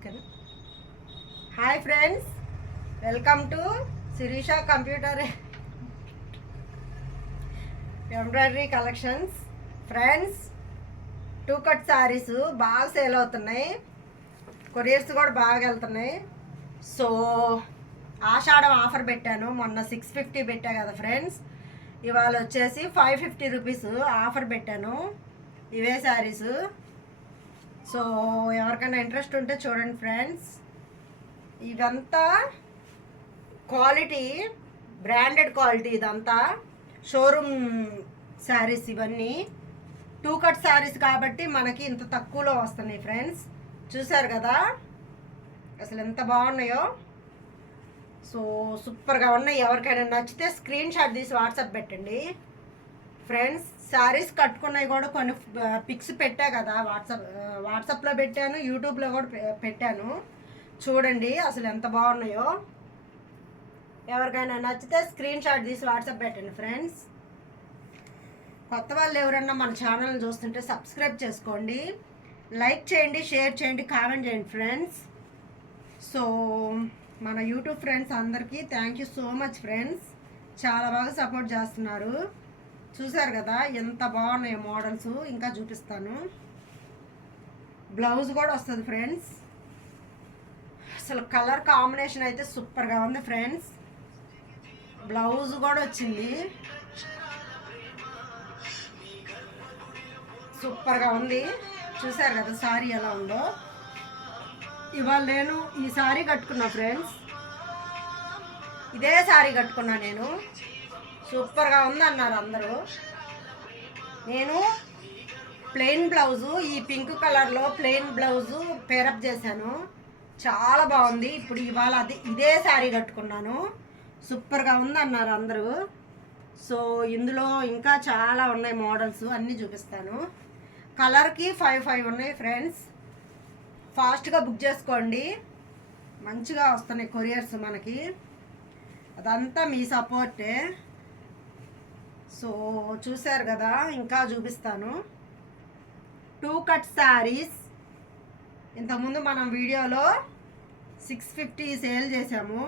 ఓకేనా hi friends. Welcome to Sirisha computer. Embroidery collections. Friends two cut saris బాగా sale అవుతున్నాయి. Couriers కూడా బాగా వెళ్తున్నాయి. సో ఆషాఢం ఆఫర్ పెట్టాను. మొన్న సిక్స్ ఫిఫ్టీ పెట్టా కదా ఫ్రెండ్స్. ఇవాళ వచ్చేసి ఫైవ్ ఫిఫ్టీ రూపీస్ ఆఫర్ పెట్టాను. ఇవే శారీస్ సో ఎవరికైనా ఇంట్రెస్ట్ ఉంటే చూడండి ఫ్రెండ్స్. ఇదంతా క్వాలిటీ బ్రాండెడ్ క్వాలిటీ ఇదంతా. షోరూమ్ శారీస్ ఇవన్నీ. టూ కట్ శారీస్ కాబట్టి మనకి ఇంత తక్కువలో వస్తున్నాయి ఫ్రెండ్స్. చూసారు కదా? అసలు ఎంత బాగున్నాయో. సో సూపర్గా ఉన్నాయి. ఎవరికైనా నచ్చితే స్క్రీన్ షాట్ తీసి వాట్సాప్ పెట్టండి. ఫ్రెండ్స్ శారీస్ కట్టుకున్నవి కూడా కొన్ని పిక్స్ పెట్టా కదా వాట్సాప్ వాట్సాప్లో పెట్టాను యూట్యూబ్లో కూడా పెట్టాను. చూడండి అసలు ఎంత బాగున్నాయో. ఎవరికైనా నచ్చితే స్క్రీన్ షాట్ తీసి వాట్సాప్ పెట్టండి ఫ్రెండ్స్. కొత్త వాళ్ళు ఎవరన్నా మన ఛానల్ చూస్తుంటే సబ్స్క్రైబ్ చేసుకోండి. లైక్ చేయండి షేర్ చేయండి కామెంట్ చేయండి ఫ్రెండ్స్. సో మన యూట్యూబ్ ఫ్రెండ్స్ అందరికీ thank you so much friends చాలా బాగా సపోర్ట్ చేస్తున్నారు. చూసారు కదా ఎంత బాగున్నాయి మోడల్స్. ఇంకా చూపిస్తాను. బ్లౌజ్ కూడా వస్తుంది ఫ్రెండ్స్. అసలు కలర్ కాంబినేషన్ అయితే సూపర్గా ఉంది ఫ్రెండ్స్. బ్లౌజ్ కూడా వచ్చింది. సూపర్గా ఉంది. చూసారు కదా సారీ ఎలా ఉందో. ఇవాళ నేను ఈ సారీ కట్టుకున్నా ఫ్రెండ్స్. ఇదే సారీ కట్టుకున్నా నేను. సూపర్గా ఉంది అన్నారు అందరూ. నేను ప్లెయిన్ బ్లౌజు ఈ పింక్ కలర్లో ప్లెయిన్ బ్లౌజు పేరప్ చేశాను. చాలా బాగుంది. ఇప్పుడు ఇవాళ అది ఇదే శారీ కట్టుకున్నాను. సూపర్గా ఉంది అన్నారు అందరూ. సో ఇందులో ఇంకా చాలా ఉన్నాయి మోడల్స్ అన్నీ చూపిస్తాను. కలర్కి ఫైవ్ ఫైవ్ ఉన్నాయి ఫ్రెండ్స్. ఫాస్ట్గా బుక్ చేసుకోండి. మంచిగా వస్తున్నాయి కొరియర్స్ మనకి. అదంతా మీ సపోర్టే. సో చూశారు కదా ఇంకా చూపిస్తాను. టూ కట్ శారీస్ ఇంతకుముందు మనం వీడియోలో సిక్స్ ఫిఫ్టీ సేల్ చేసాము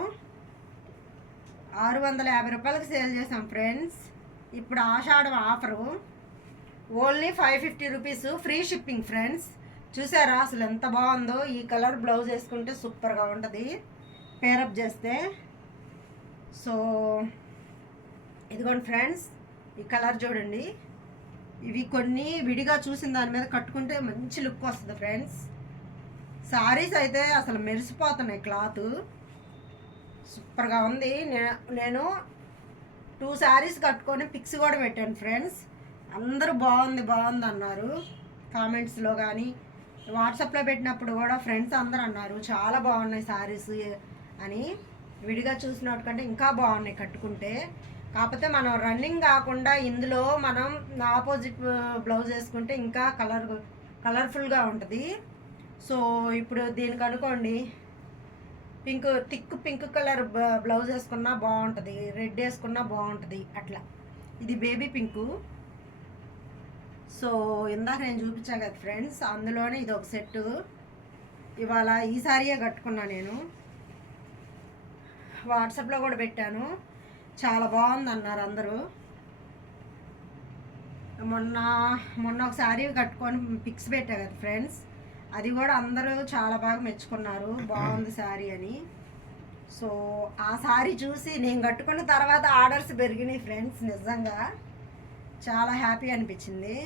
ఆరు వందల యాభై రూపాయలకి సేల్ చేసాం ఫ్రెండ్స్ ఇప్పుడు Ashadham offer only five fifty rupees free shipping friends చూసారా అసలు ఎంత బాగుందో? ఈ కలర్ బ్లౌజ్ వేసుకుంటే సూపర్గా ఉంటుంది. పేరప్ చేస్తే. సో ఇదిగోండి ఫ్రెండ్స్ ఈ కలర్ చూడండి. ఇవి కొన్ని విడిగా చూసిన దాని మీద కట్టుకుంటే మంచి లుక్ వస్తుంది ఫ్రెండ్స్. సారీస్ అయితే అసలు మెరిసిపోతున్నాయి క్లాత్. సూపర్గా ఉంది. నేను టూ శారీస్ కట్టుకొని పిక్స్ కూడా పెట్టాను ఫ్రెండ్స్. అందరూ బాగుంది బాగుంది అన్నారు. కామెంట్స్లో కానీ వాట్సాప్లో పెట్టినప్పుడు కూడా ఫ్రెండ్స్ అందరూ అన్నారు చాలా బాగున్నాయి శారీస్ అని. విడిగా చూసినట్టు కంటే ఇంకా బాగున్నాయి కట్టుకుంటే. కాకపోతే మనం రన్నింగ్ కాకుండా ఇందులో మనం ఆపోజిట్ బ్లౌజ్ uh, వేసుకుంటే ఇంకా కలర్ కలర్ఫుల్గా ఉంటుంది. సో ఇప్పుడు దీనికి అనుకోండి pink thick pink colour blouse వేసుకున్నా బాగుంటుంది రెడ్ వేసుకున్నా బాగుంటుంది అట్లా. ఇది బేబీ పింకు సో ఇందాక నేను చూపించాను కదా ఫ్రెండ్స్ అందులోనే ఇది ఒక సెట్టు ఇవాళ ఈ సారీయే కట్టుకున్నా నేను. వాట్సాప్లో కూడా పెట్టాను. చాలా బాగుంది అన్నారు అందరూ. మొన్న మొన్న ఒక శారీ కట్టుకొని పిక్స్ పెట్టా కదా ఫ్రెండ్స్. అది కూడా అందరూ చాలా బాగా మెచ్చుకున్నారు. బాగుంది శారీ అని. సో ఆ శారీ చూసి నేను కట్టుకున్న తర్వాత ఆర్డర్స్ పెరిగినాయి ఫ్రెండ్స్ నిజంగా. చాలా హ్యాపీ అనిపించింది.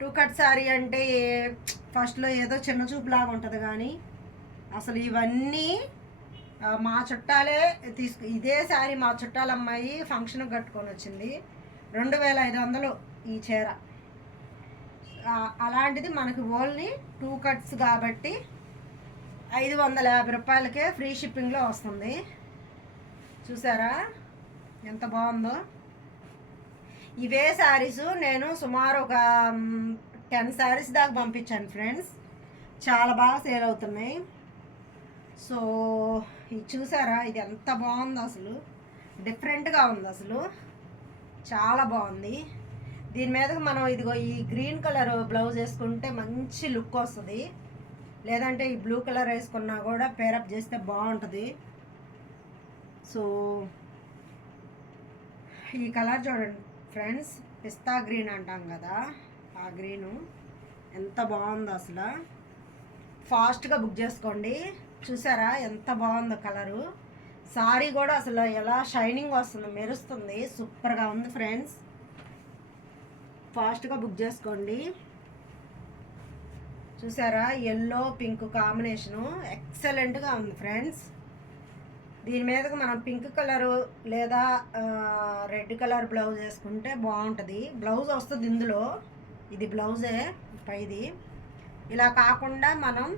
టూ కట్ శారీ అంటే ఫస్ట్లో ఏదో చిన్న చూపు లాగా ఉంటుంది కానీ అసలు ఇవన్నీ మా చుట్టాలే తీసుకు ఇదే శారీ మా చుట్టాల అమ్మాయి ఫంక్షన్కి కట్టుకొని వచ్చింది. రెండు వేల ఐదు వందలు ఈ చీర. అలాంటిది మనకి ఓన్లీ టూ కట్స్ కాబట్టి ఐదు వందల యాభై రూపాయలకే ఫ్రీ షిప్పింగ్లో వస్తుంది. చూసారా? ఎంత బాగుందో. ఇవే శారీస్ నేను సుమారు ఒక టెన్ శారీస్ దాకా పంపించాను ఫ్రెండ్స్. చాలా బాగా సేల్ అవుతున్నాయి. సో ఇది చూసారా? ఇది ఎంత బాగుందో అసలు. డిఫరెంట్గా ఉంది అసలు. చాలా బాగుంది. దీని మీదకి మనం ఇదిగో ఈ గ్రీన్ కలర్ బ్లౌజ్ వేసుకుంటే మంచి లుక్ వస్తుంది. లేదంటే ఈ బ్లూ కలర్ వేసుకున్నా కూడా పేరప్ చేస్తే బాగుంటుంది. సో ఈ కలర్ చూడండి ఫ్రెండ్స్. పిస్తా గ్రీన్ అంటాం కదా. ఆ గ్రీను. ఎంత బాగుందో అసలు. ఫాస్ట్గా బుక్ చేసుకోండి. చూసారా? ఎంత బాగుందో కలరు. సారీ కూడా అసలు ఎలా షైనింగ్ వస్తుంది మెరుస్తుంది. సూపర్గా ఉంది ఫ్రెండ్స్. ఫాస్ట్గా బుక్ చేసుకోండి. చూసారా? Yellow pink combination. ఎక్సలెంట్గా ఉంది ఫ్రెండ్స్. దీని మీదకి మనం పింక్ కలరు లేదా రెడ్ కలర్ బ్లౌజ్ వేసుకుంటే బాగుంటుంది. బ్లౌజ్ వస్తుంది ఇందులో. ఇది బ్లౌజే పైది. ఇలా కాకుండా మనం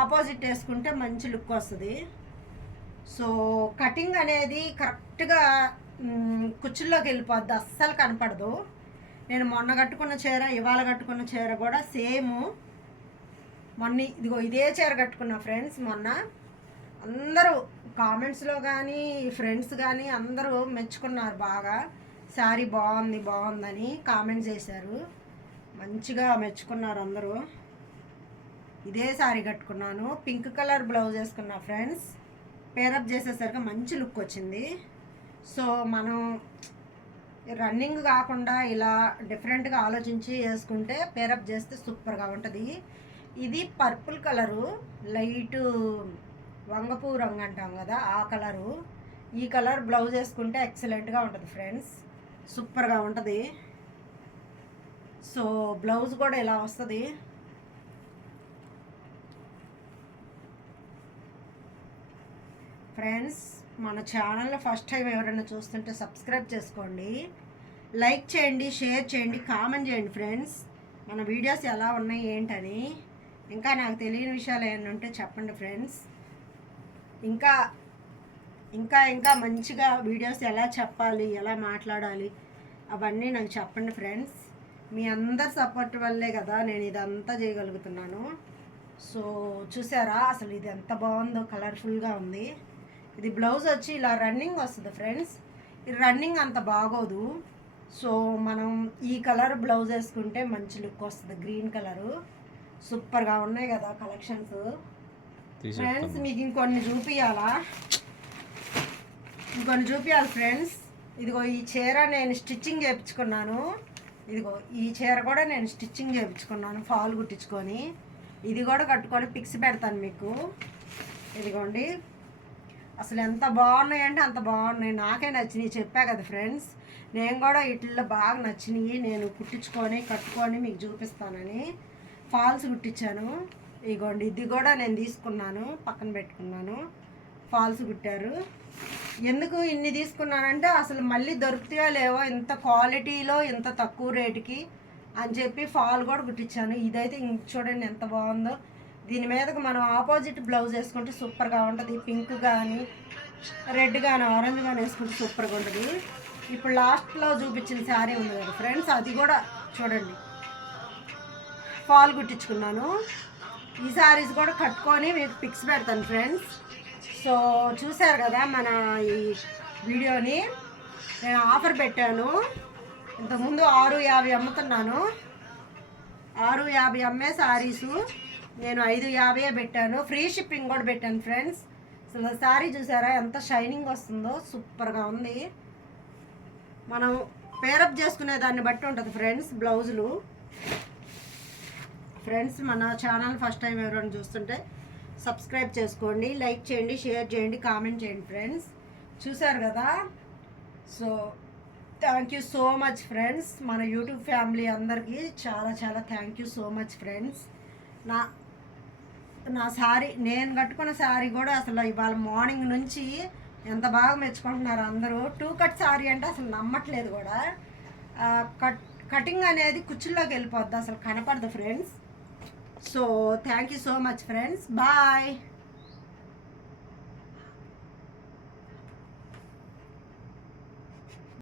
ఆపోజిట్ వేసుకుంటే మంచి లుక్ వస్తుంది. సో కటింగ్ అనేది కరెక్ట్గా కుచ్చుల్లోకి వెళ్ళిపోద్ది. అస్సలు కనపడదు. నేను మొన్న కట్టుకున్న చీర ఇవాళ కట్టుకున్న చీర కూడా సేమ్. మొన్న ఇదిగో ఇదే చీర కట్టుకున్నా ఫ్రెండ్స్ మొన్న. అందరూ కామెంట్స్లో కానీ ఫ్రెండ్స్ కానీ అందరూ మెచ్చుకున్నారు బాగా. శారీ బాగుంది బాగుందని కామెంట్ చేశారు. మంచిగా మెచ్చుకున్నారు అందరూ. ఇదే శారీ కట్టుకున్నాను. పింక్ కలర్ బ్లౌజ్ వేసుకున్నా ఫ్రెండ్స్. పేరప్ చేసేసరికి మంచి లుక్ వచ్చింది. సో మనం రన్నింగ్ కాకుండా ఇలా డిఫరెంట్గా ఆలోచించి వేసుకుంటే పేరప్ చేస్తే సూపర్గా ఉంటుంది. ఇది పర్పుల్ కలరు లైట్ వంగపూ రంగు అంటాం కదా ఆ కలరు. ఈ కలర్ బ్లౌజ్ వేసుకుంటే ఎక్సలెంట్గా ఉంటుంది ఫ్రెండ్స్. సూపర్గా ఉంటుంది. సో బ్లౌజ్ కూడా ఇలా వస్తుంది. ఫ్రెండ్స్ మన ఛానల్లో ఫస్ట్ టైం ఎవరైనా చూస్తుంటే సబ్స్క్రైబ్ చేసుకోండి. లైక్ చేయండి షేర్ చేయండి కామెంట్ చేయండి ఫ్రెండ్స్. మన వీడియోస్ ఎలా ఉన్నాయి ఏంటని. ఇంకా నాకు తెలియని విషయాలు ఏమైనా ఉంటే చెప్పండి ఫ్రెండ్స్. ఇంకా ఇంకా ఇంకా మంచిగా వీడియోస్ ఎలా చెప్పాలి ఎలా మాట్లాడాలి అవన్నీ నాకు చెప్పండి ఫ్రెండ్స్. మీ అందరి సపోర్ట్ వల్లే కదా నేను ఇదంతా చేయగలుగుతున్నాను. సో చూసారా? అసలు ఇది ఎంత బాగుందో కలర్ఫుల్గా ఉంది. ఇది బ్లౌజ్ వచ్చి ఇలా రన్నింగ్ వస్తుంది ఫ్రెండ్స్ ఈ రన్నింగ్ అంత బాగోదు. సో మనం ఈ కలర్ బ్లౌజ్ వేసుకుంటే మంచి లుక్ వస్తుంది. గ్రీన్ కలరు సూపర్గా ఉన్నాయి కదా కలెక్షన్స్ ఫ్రెండ్స్ మీకు ఇంకొన్ని చూపియాలా? ఇంకొన్ని చూపించాలి ఫ్రెండ్స్ ఇదిగో ఈ చీర నేను స్టిచ్చింగ్ చేయించుకున్నాను. ఇదిగో ఈ చీర కూడా నేను స్టిచ్చింగ్ చేయించుకున్నాను ఫాల్ కుట్టించుకొని. ఇది కూడా కట్టుకొని పిక్స్ పెడతాను మీకు. ఇదిగోండి. అసలు ఎంత బాగున్నాయంటే అంత బాగున్నాయి. నాకే నచ్చినాయి. చెప్పా కదా ఫ్రెండ్స్ నేను కూడా వీటిల్లో బాగా నచ్చినాయి. నేను కుట్టించుకొని కట్టుకొని మీకు చూపిస్తానని ఫాల్స్ కుట్టించాను. ఇగోండి ఇది కూడా నేను తీసుకున్నాను పక్కన పెట్టుకున్నాను. ఫాల్స్ కుట్టారు. ఎందుకు ఇన్ని తీసుకున్నానంటే అసలు మళ్ళీ దొరుకుతాయో లేవో ఇంత క్వాలిటీలో ఇంత తక్కువ రేటుకి అని చెప్పి ఫాల్ కూడా కుట్టించాను. ఇదైతే ఇంక చూడండి ఎంత బాగుందో. దీని మీదకు మనం ఆపోజిట్ బ్లౌజ్ వేసుకుంటే సూపర్గా ఉంటుంది. పింక్ కానీ రెడ్ కానీ ఆరెంజ్ కానీ వేసుకుంటే సూపర్గా ఉంటుంది. ఇప్పుడు లాస్ట్లో చూపించిన శారీ ఉంది కదా ఫ్రెండ్స్ అది కూడా చూడండి. ఫాల్ కుట్టించుకున్నాను. ఈ శారీస్ కూడా కట్టుకొని మీకు పిక్స్ పెడతాను ఫ్రెండ్స్. సో చూశారు కదా మన ఈ వీడియోని. నేను ఆఫర్ పెట్టాను. ఇంతకుముందు ఆరు యాభై అమ్ముతున్నాను. ఆరు యాభై అమ్మే శారీసు. నేను ఐదు యాభై పెట్టాను. ఫ్రీ షిప్పింగ్ కూడా పెట్టాను ఫ్రెండ్స్. అసలు శారీ చూసారా? ఎంత షైనింగ్ వస్తుందో. సూపర్గా ఉంది. మనం పేరప్ చేసుకునే దాన్ని బట్టి ఉంటుంది ఫ్రెండ్స్ బ్లౌజులు. ఫ్రెండ్స్ మన ఛానల్ ఫస్ట్ టైం ఎవరైనా చూస్తుంటే సబ్స్క్రైబ్ చేసుకోండి లైక్ చేయండి షేర్ చేయండి కామెంట్ చేయండి ఫ్రెండ్స్. చూసారు కదా? So thank you so much friends మన యూట్యూబ్ ఫ్యామిలీ అందరికీ చాలా చాలా thank you so much friends నా నా శారీ నేను కట్టుకున్న శారీ కూడా అసలు ఇవాళ మార్నింగ్ నుంచి ఎంత బాగా మెచ్చుకుంటున్నారు అందరూ. టూ కట్ శారీ అంటే అసలు నమ్మట్లేదు కూడా. కట్ కటింగ్ అనేది కుచ్చుల్లోకి వెళ్ళిపోద్ది అసలు కనపడదు friends so thank you so much friends bye